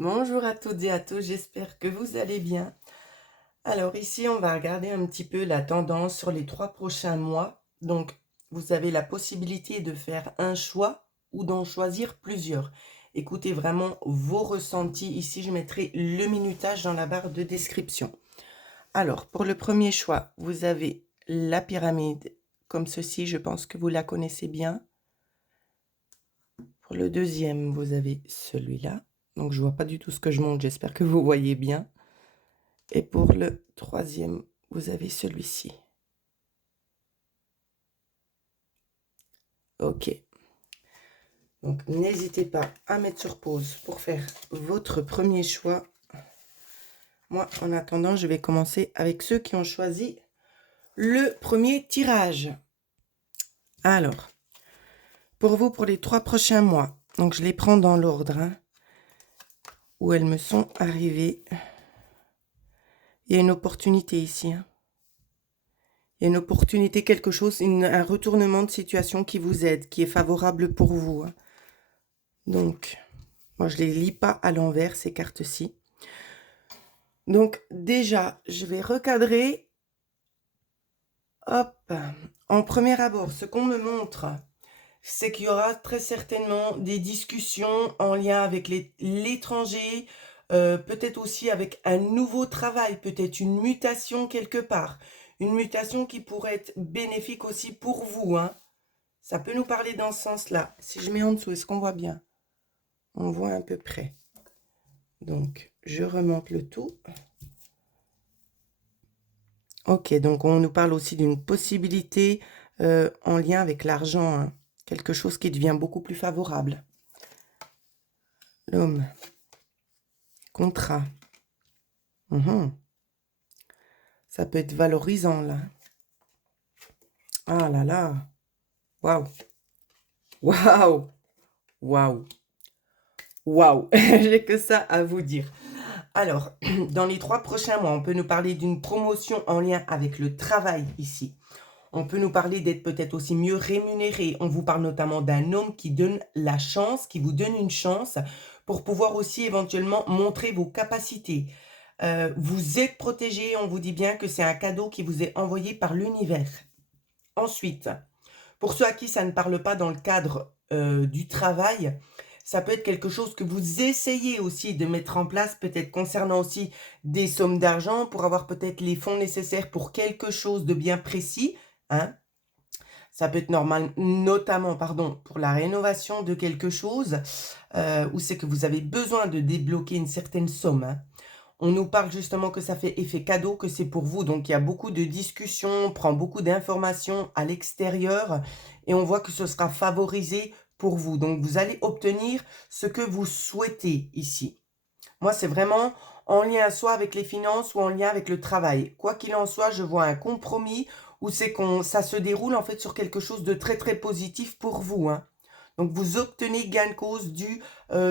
Bonjour à toutes et à tous, j'espère que vous allez bien. Alors ici, on va regarder un petit peu la tendance sur les 3 prochains mois. Donc, vous avez la possibilité de faire un choix ou d'en choisir plusieurs. Écoutez vraiment vos ressentis. Ici, je mettrai le minutage dans la barre de description. Alors, pour le premier choix, vous avez la pyramide comme ceci, je pense que vous la connaissez bien. Pour le deuxième, vous avez celui-là. Donc, je vois pas du tout ce que je montre, j'espère que vous voyez bien. Et pour le troisième, vous avez celui-ci. OK. Donc, n'hésitez pas à mettre sur pause pour faire votre premier choix. Moi, en attendant, je vais commencer avec ceux qui ont choisi le premier tirage. Alors, pour vous, pour les 3 prochains mois, donc je les prends dans l'ordre où elles me sont arrivées. Il y a une opportunité ici. Il y a une opportunité, quelque chose, un retournement de situation qui vous aide, qui est favorable pour vous. Donc, moi, je ne les lis pas à l'envers, ces cartes-ci. Donc, déjà, je vais recadrer. Hop. En premier abord, ce qu'on me montre, c'est qu'il y aura très certainement des discussions en lien avec l'étranger, peut-être aussi avec un nouveau travail, peut-être une mutation quelque part. Une mutation qui pourrait être bénéfique aussi pour vous. Ça peut nous parler dans ce sens-là. Si je mets en dessous, est-ce qu'on voit bien? On voit à peu près. Donc, je remonte le tout. Ok, donc on nous parle aussi d'une possibilité en lien avec l'argent, quelque chose qui devient beaucoup plus favorable. L'homme, contrat. Ça peut être valorisant là. Ah là là, waouh, waouh, waouh, waouh, j'ai que ça à vous dire. Alors, dans les 3 prochains mois, on peut nous parler d'une promotion en lien avec le travail ici. On peut nous parler d'être peut-être aussi mieux rémunéré. On vous parle notamment d'un homme qui donne la chance, qui vous donne une chance pour pouvoir aussi éventuellement montrer vos capacités. Vous êtes protégé, on vous dit bien que c'est un cadeau qui vous est envoyé par l'univers. Ensuite, pour ceux à qui ça ne parle pas dans le cadre du travail, ça peut être quelque chose que vous essayez aussi de mettre en place, peut-être concernant aussi des sommes d'argent pour avoir peut-être les fonds nécessaires pour quelque chose de bien précis. Ça peut être normal, notamment pour la rénovation de quelque chose, où c'est que vous avez besoin de débloquer une certaine somme. On nous parle justement que ça fait effet cadeau, que c'est pour vous. Donc, il y a beaucoup de discussions, on prend beaucoup d'informations à l'extérieur et on voit que ce sera favorisé pour vous. Donc, vous allez obtenir ce que vous souhaitez ici. Moi, c'est vraiment en lien soit avec les finances ou en lien avec le travail. Quoi qu'il en soit, je vois un compromis où ça se déroule en fait sur quelque chose de très très positif pour vous. Donc, vous obtenez gain de cause dû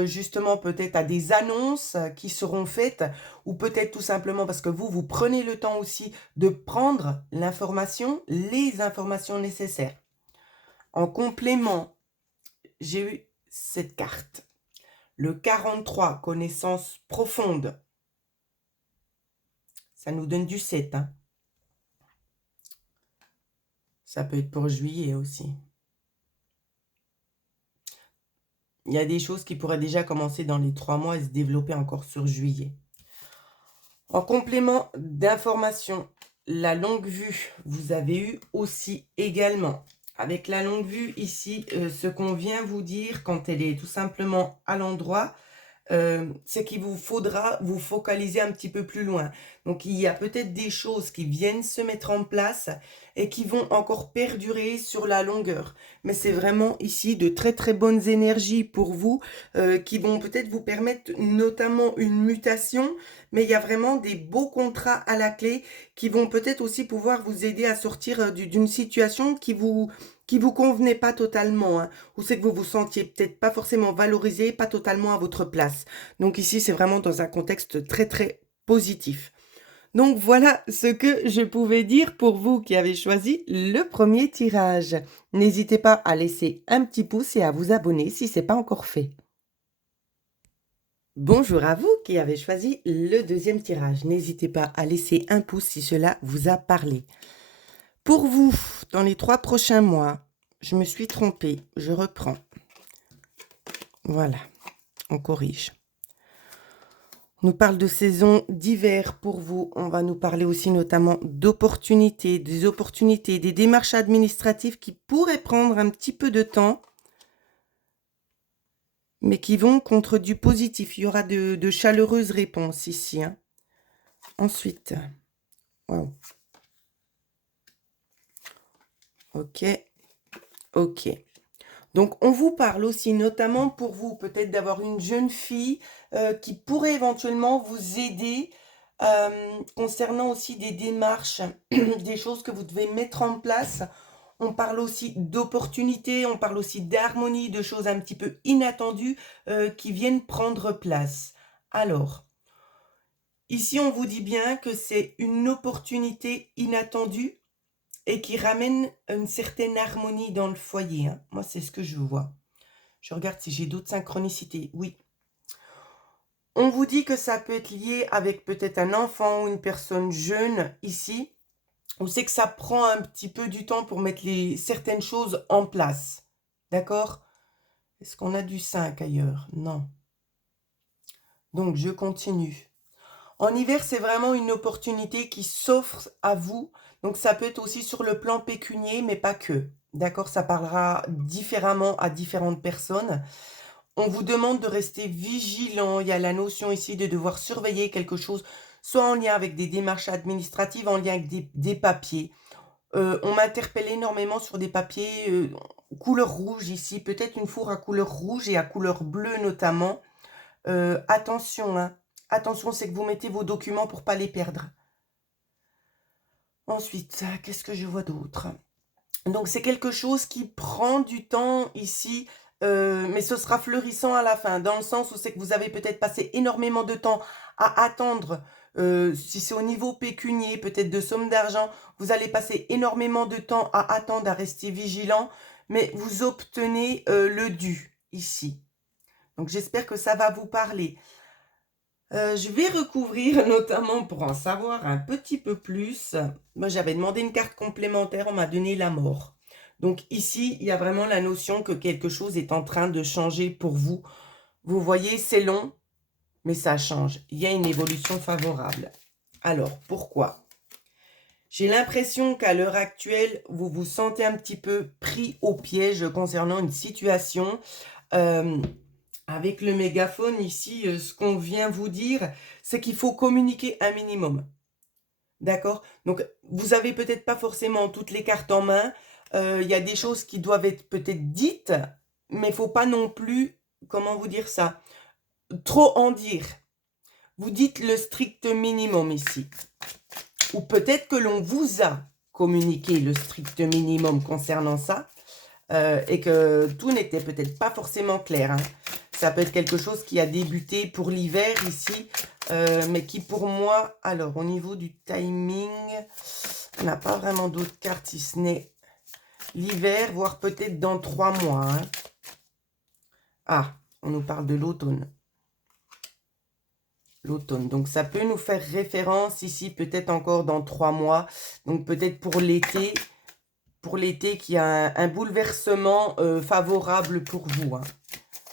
justement peut-être à des annonces qui seront faites ou peut-être tout simplement parce que vous prenez le temps aussi de prendre l'information, les informations nécessaires. En complément, j'ai eu cette carte. Le 43, connaissance profonde. Ça nous donne du 7. Ça peut être pour juillet aussi. Il y a des choses qui pourraient déjà commencer dans les 3 mois et se développer encore sur juillet. En complément d'information, la longue vue, vous avez eu aussi également. Avec la longue vue, ici, ce qu'on vient vous dire quand elle est tout simplement à l'endroit, c'est qu'il vous faudra vous focaliser un petit peu plus loin. Donc, il y a peut-être des choses qui viennent se mettre en place et qui vont encore perdurer sur la longueur. Mais c'est vraiment ici de très très bonnes énergies pour vous qui vont peut-être vous permettre notamment une mutation, mais il y a vraiment des beaux contrats à la clé qui vont peut-être aussi pouvoir vous aider à sortir d'une situation qui vous convenait pas totalement, ou c'est que vous vous sentiez peut-être pas forcément valorisé, pas totalement à votre place. Donc ici, c'est vraiment dans un contexte très très positif. Donc voilà ce que je pouvais dire pour vous qui avez choisi le premier tirage. N'hésitez pas à laisser un petit pouce et à vous abonner si ce n'est pas encore fait. Bonjour à vous qui avez choisi le deuxième tirage. N'hésitez pas à laisser un pouce si cela vous a parlé. Pour vous, dans les 3 prochains mois, je me suis trompée, je reprends. Voilà, on corrige. On nous parle de saison d'hiver pour vous. On va nous parler aussi notamment d'opportunités, des démarches administratives qui pourraient prendre un petit peu de temps, mais qui vont contre du positif. Il y aura de chaleureuses réponses ici. Hein. Ensuite, wow. Ok, ok. Donc, on vous parle aussi, notamment pour vous, peut-être d'avoir une jeune fille qui pourrait éventuellement vous aider concernant aussi des démarches, des choses que vous devez mettre en place. On parle aussi d'opportunités, on parle aussi d'harmonie, de choses un petit peu inattendues qui viennent prendre place. Alors, ici, on vous dit bien que c'est une opportunité inattendue et qui ramène une certaine harmonie dans le foyer. Hein. Moi, c'est ce que je vois. Je regarde si j'ai d'autres synchronicités. Oui. On vous dit que ça peut être lié avec peut-être un enfant ou une personne jeune ici. On sait que ça prend un petit peu du temps pour mettre certaines choses en place. D'accord? Est-ce qu'on a du 5 ailleurs? Non. Donc, je continue. En hiver, c'est vraiment une opportunité qui s'offre à vous. Donc, ça peut être aussi sur le plan pécunier, mais pas que. D'accord? Ça parlera différemment à différentes personnes. On vous demande de rester vigilant. Il y a la notion ici de devoir surveiller quelque chose, soit en lien avec des démarches administratives, en lien avec des papiers. On m'interpelle énormément sur des papiers couleur rouge ici. Peut-être une fourre à couleur rouge et à couleur bleue notamment. Attention, hein. Attention, c'est que vous mettez vos documents pour pas les perdre. Ensuite, qu'est-ce que je vois d'autre? Donc, c'est quelque chose qui prend du temps ici, mais ce sera fleurissant à la fin, dans le sens où c'est que vous avez peut-être passé énormément de temps à attendre, si c'est au niveau pécunier, peut-être de somme d'argent, vous allez passer énormément de temps à attendre, à rester vigilant, mais vous obtenez le dû ici. Donc, j'espère que ça va vous parler. Je vais recouvrir notamment pour en savoir un petit peu plus. Moi, j'avais demandé une carte complémentaire, on m'a donné la mort. Donc ici, il y a vraiment la notion que quelque chose est en train de changer pour vous. Vous voyez, c'est long, mais ça change. Il y a une évolution favorable. Alors, pourquoi? J'ai l'impression qu'à l'heure actuelle, vous vous sentez un petit peu pris au piège concernant une situation. Avec le mégaphone ici, ce qu'on vient vous dire, c'est qu'il faut communiquer un minimum. D'accord? Donc, vous avez peut-être pas forcément toutes les cartes en main. Il y a des choses qui doivent être peut-être dites, mais il ne faut pas non plus, comment vous dire ça, trop en dire. Vous dites le strict minimum ici. Ou peut-être que l'on vous a communiqué le strict minimum concernant ça, et que tout n'était peut-être pas forcément clair. Hein. Ça peut être quelque chose qui a débuté pour l'hiver ici, mais qui pour moi, alors au niveau du timing, on n'a pas vraiment d'autres cartes si ce n'est l'hiver, voire peut-être dans 3 mois. Hein. Ah, on nous parle de l'automne. L'automne, donc ça peut nous faire référence ici, peut-être encore dans 3 mois, donc peut-être pour l'été qu'il y a un bouleversement favorable pour vous. Hein.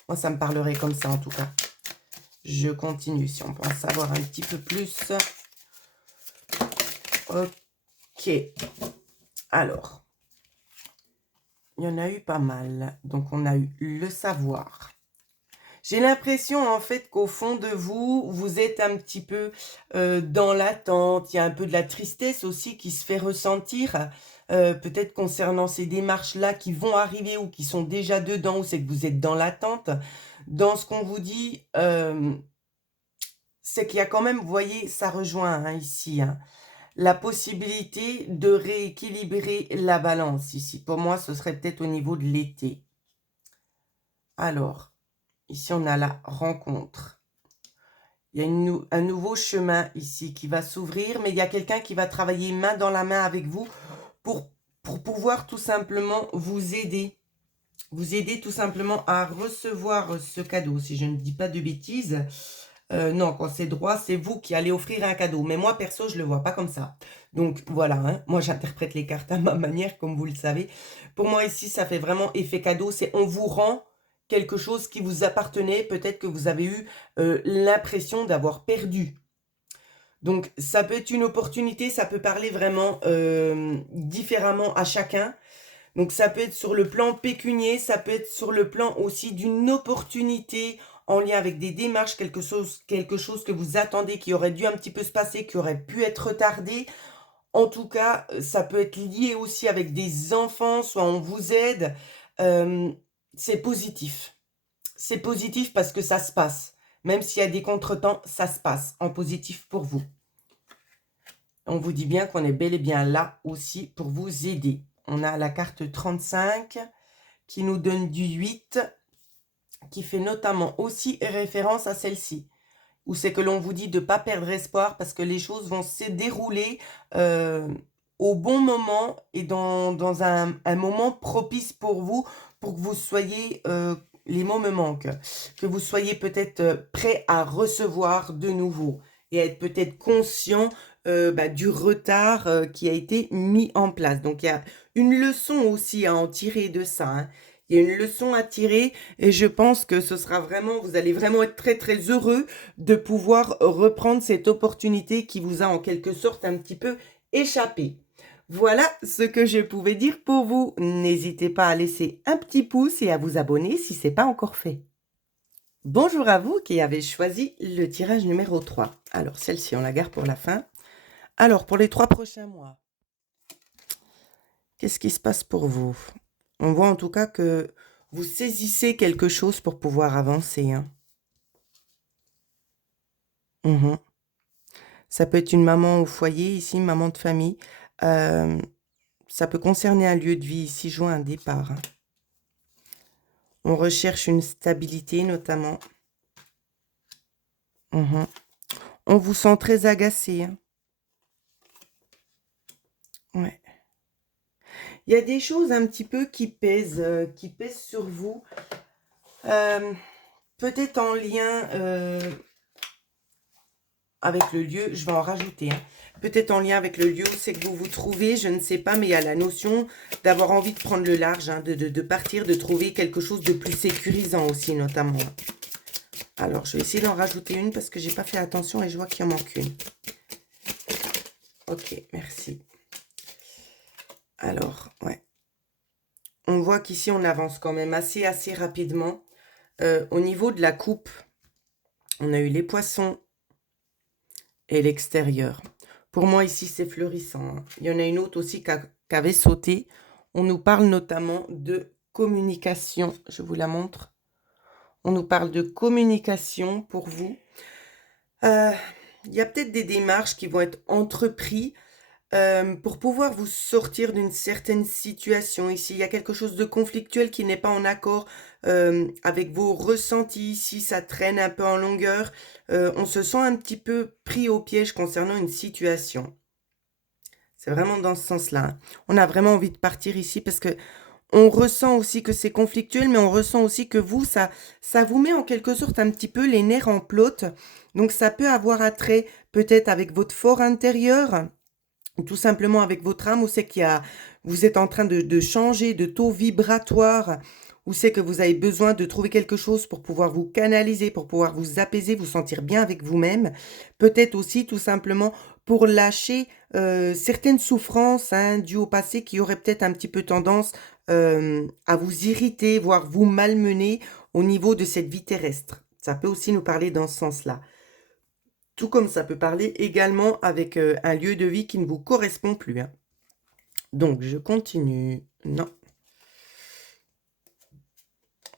Moi, ça me parlerait comme ça, en tout cas. Je continue, si on peut en savoir un petit peu plus. Ok. Alors, il y en a eu pas mal. Donc, on a eu le savoir. J'ai l'impression, en fait, qu'au fond de vous, vous êtes un petit peu dans l'attente. Il y a un peu de la tristesse aussi qui se fait ressentir. Peut-être concernant ces démarches-là qui vont arriver ou qui sont déjà dedans, ou c'est que vous êtes dans l'attente. Dans ce qu'on vous dit, c'est qu'il y a quand même, vous voyez, ça rejoint hein, ici, hein, la possibilité de rééquilibrer la balance ici. Pour moi, ce serait peut-être au niveau de l'été. Alors, ici, on a la rencontre. Il y a un nouveau chemin ici qui va s'ouvrir, mais il y a quelqu'un qui va travailler main dans la main avec vous pour pouvoir tout simplement vous aider. vous aider tout simplement à recevoir ce cadeau, si je ne dis pas de bêtises. Non, quand c'est droit, c'est vous qui allez offrir un cadeau. Mais moi, perso, je ne le vois pas comme ça. Donc, voilà, hein. Moi, j'interprète les cartes à ma manière, comme vous le savez. Pour moi, ici, ça fait vraiment effet cadeau. C'est on vous rend quelque chose qui vous appartenait. Peut-être que vous avez eu l'impression d'avoir perdu. Donc, ça peut être une opportunité. Ça peut parler vraiment différemment à chacun. Donc, ça peut être sur le plan pécunier. Ça peut être sur le plan aussi d'une opportunité en lien avec des démarches, quelque chose que vous attendez, qui aurait dû un petit peu se passer, qui aurait pu être retardé. En tout cas, ça peut être lié aussi avec des enfants, soit on vous aide. C'est positif. C'est positif parce que ça se passe. Même s'il y a des contretemps, ça se passe en positif pour vous. On vous dit bien qu'on est bel et bien là aussi pour vous aider. On a la carte 35 qui nous donne du 8, qui fait notamment aussi référence à celle-ci, où c'est que l'on vous dit de ne pas perdre espoir parce que les choses vont se dérouler au bon moment et dans un moment propice pour que vous soyez, les mots me manquent, que vous soyez peut-être prêt à recevoir de nouveau et à être peut-être conscient du retard qui a été mis en place. Donc, il y a une leçon aussi à en tirer de ça, hein. Il y a une leçon à tirer et je pense que ce sera vraiment, vous allez vraiment être très très heureux de pouvoir reprendre cette opportunité qui vous a en quelque sorte un petit peu échappé. Voilà ce que je pouvais dire pour vous. N'hésitez pas à laisser un petit pouce et à vous abonner si ce n'est pas encore fait. Bonjour à vous qui avez choisi le tirage numéro 3. Alors celle-ci, on la garde pour la fin. Alors pour les 3 prochains mois, qu'est-ce qui se passe pour vous? On voit en tout cas que vous saisissez quelque chose pour pouvoir avancer, hein. Ça peut être une maman au foyer, ici, une maman de famille. Ça peut concerner un lieu de vie, ici, je vois un départ, hein. On recherche une stabilité, notamment. On vous sent très agacé, hein. Ouais. Il y a des choses un petit peu qui pèsent sur vous. Peut-être en lien avec le lieu, je vais en rajouter, hein. Peut-être en lien avec le lieu où c'est que vous vous trouvez, je ne sais pas, mais il y a la notion d'avoir envie de prendre le large, hein, de partir, de trouver quelque chose de plus sécurisant aussi, notamment. Alors, je vais essayer d'en rajouter une parce que j'ai pas fait attention et je vois qu'il en manque une. Ok, merci. Alors, ouais. On voit qu'ici, on avance quand même assez rapidement. Au niveau de la coupe, on a eu les poissons et l'extérieur. Pour moi, ici, c'est fleurissant, hein. Il y en a une autre aussi qui avait sauté. On nous parle notamment de communication. Je vous la montre. On nous parle de communication pour vous. Il y a peut-être des démarches qui vont être entreprises pour pouvoir vous sortir d'une certaine situation. Ici, il y a quelque chose de conflictuel qui n'est pas en accord avec vos ressentis. Ici, ça traîne un peu en longueur. On se sent un petit peu pris au piège concernant une situation. C'est vraiment dans ce sens-là, hein. On a vraiment envie de partir ici parce que on ressent aussi que c'est conflictuel, mais on ressent aussi que vous, ça vous met en quelque sorte un petit peu les nerfs en pelote. Donc, ça peut avoir attrait peut-être avec votre fort intérieur, tout simplement avec votre âme, où c'est vous êtes en train de changer de taux vibratoire, où c'est que vous avez besoin de trouver quelque chose pour pouvoir vous canaliser, pour pouvoir vous apaiser, vous sentir bien avec vous-même. Peut-être aussi tout simplement pour lâcher certaines souffrances, hein, dues au passé qui auraient peut-être un petit peu tendance à vous irriter, voire vous malmener au niveau de cette vie terrestre. Ça peut aussi nous parler dans ce sens-là. Tout comme ça peut parler également avec un lieu de vie qui ne vous correspond plus, hein. Donc, je continue. Non.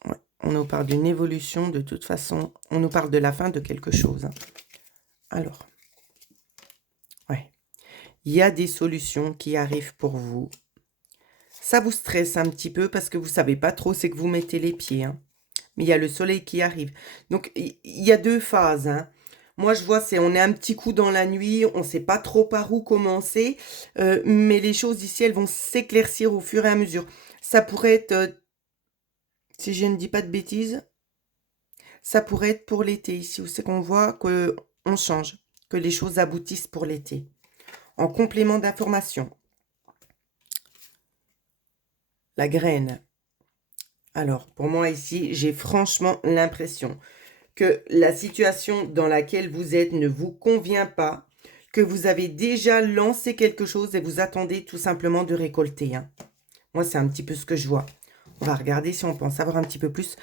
Ouais. On nous parle d'une évolution de toute façon. On nous parle de la fin de quelque chose, hein. Alors. Ouais. Il y a des solutions qui arrivent pour vous. Ça vous stresse un petit peu parce que vous ne savez pas trop c'est que vous mettez les pieds, hein. Mais il y a le soleil qui arrive. Donc, il y a 2 phases, hein. Moi, je vois, on est un petit coup dans la nuit, on ne sait pas trop par où commencer, mais les choses ici, elles vont s'éclaircir au fur et à mesure. Ça pourrait être Si je ne dis pas de bêtises, ça pourrait être pour l'été ici, où c'est qu'on voit qu'on change, que les choses aboutissent pour l'été. En complément d'information, la graine. Alors, pour moi ici, j'ai franchement l'impression que la situation dans laquelle vous êtes ne vous convient pas, que vous avez déjà lancé quelque chose et vous attendez tout simplement de récolter. Hein. Moi, c'est un petit peu ce que je vois. On va regarder si on peut en savoir un petit peu plus.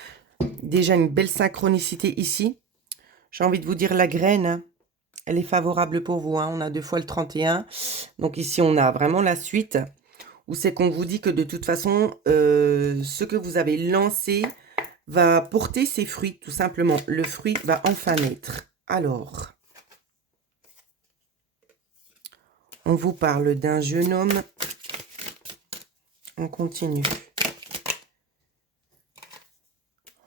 Déjà, une belle synchronicité ici. J'ai envie de vous dire la graine, hein, elle est favorable pour vous. Hein. On a 2 fois le 31. Donc ici, on a vraiment la suite. Où c'est qu'on vous dit que de toute façon, ce que vous avez lancé va porter ses fruits, tout simplement. Le fruit va enfin naître. Alors, on vous parle d'un jeune homme. On continue.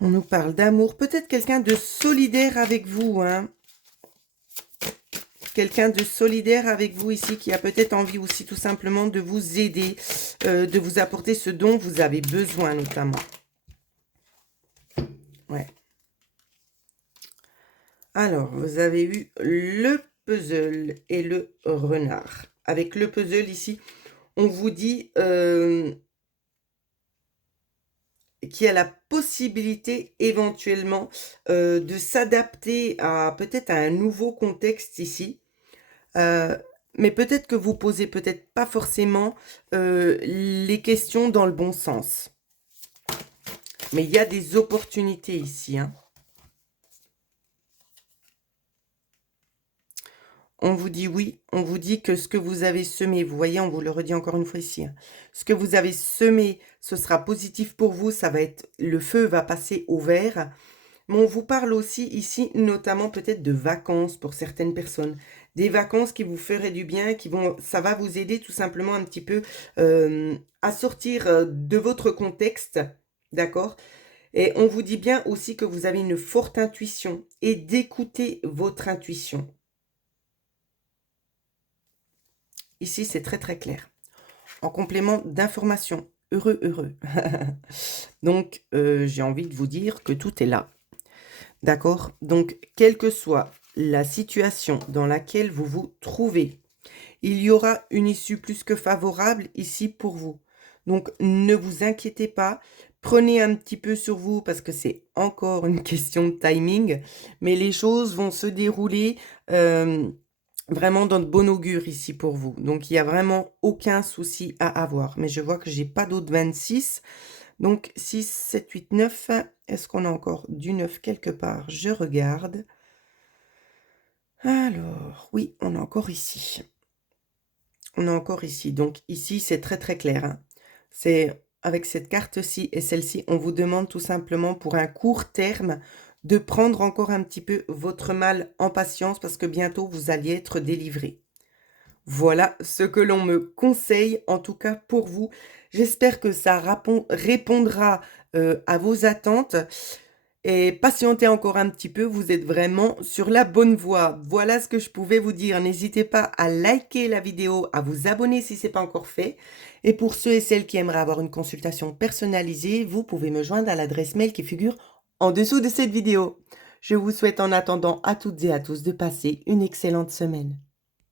On nous parle d'amour. Peut-être quelqu'un de solidaire avec vous, hein. Quelqu'un de solidaire avec vous ici qui a peut-être envie aussi tout simplement de vous aider, de vous apporter ce dont vous avez besoin notamment. Ouais. Alors, vous avez eu le puzzle et le renard. Avec le puzzle ici, on vous dit qu'il y a la possibilité éventuellement de s'adapter à peut-être à un nouveau contexte ici. Mais peut-être que vous posez peut-être pas forcément les questions dans le bon sens. Mais il y a des opportunités ici. Hein. On vous dit oui, on vous dit que ce que vous avez semé, vous voyez, on vous le redit encore une fois ici, hein, ce que vous avez semé, ce sera positif pour vous, ça va être, le feu va passer au vert. Mais on vous parle aussi ici, notamment peut-être de vacances pour certaines personnes. Des vacances qui vous feraient du bien, ça va vous aider tout simplement un petit peu à sortir de votre contexte, d'accord? Et on vous dit bien aussi que vous avez une forte intuition et d'écouter votre intuition. Ici, c'est très très clair. En complément d'information, heureux, heureux. Donc, j'ai envie de vous dire que tout est là. D'accord? Donc, quelle que soit la situation dans laquelle vous vous trouvez, il y aura une issue plus que favorable ici pour vous. Donc, ne vous inquiétez pas. Prenez un petit peu sur vous parce que c'est encore une question de timing. Mais les choses vont se dérouler vraiment dans de bon augure ici pour vous. Donc, il n'y a vraiment aucun souci à avoir. Mais je vois que j'ai pas d'autres 26. Donc, 6, 7, 8, 9. Est-ce qu'on a encore du 9 quelque part? Je regarde. Alors, oui, on a encore ici. On a encore ici. Donc, ici, c'est très, très clair. Hein. C'est avec cette carte-ci et celle-ci, on vous demande tout simplement pour un court terme de prendre encore un petit peu votre mal en patience parce que bientôt, vous alliez être délivré. Voilà ce que l'on me conseille, en tout cas pour vous. J'espère que ça répondra à vos attentes. Et patientez encore un petit peu, vous êtes vraiment sur la bonne voie. Voilà ce que je pouvais vous dire. N'hésitez pas à liker la vidéo, à vous abonner si ce n'est pas encore fait. Et pour ceux et celles qui aimeraient avoir une consultation personnalisée, vous pouvez me joindre à l'adresse mail qui figure en dessous de cette vidéo. Je vous souhaite en attendant à toutes et à tous de passer une excellente semaine.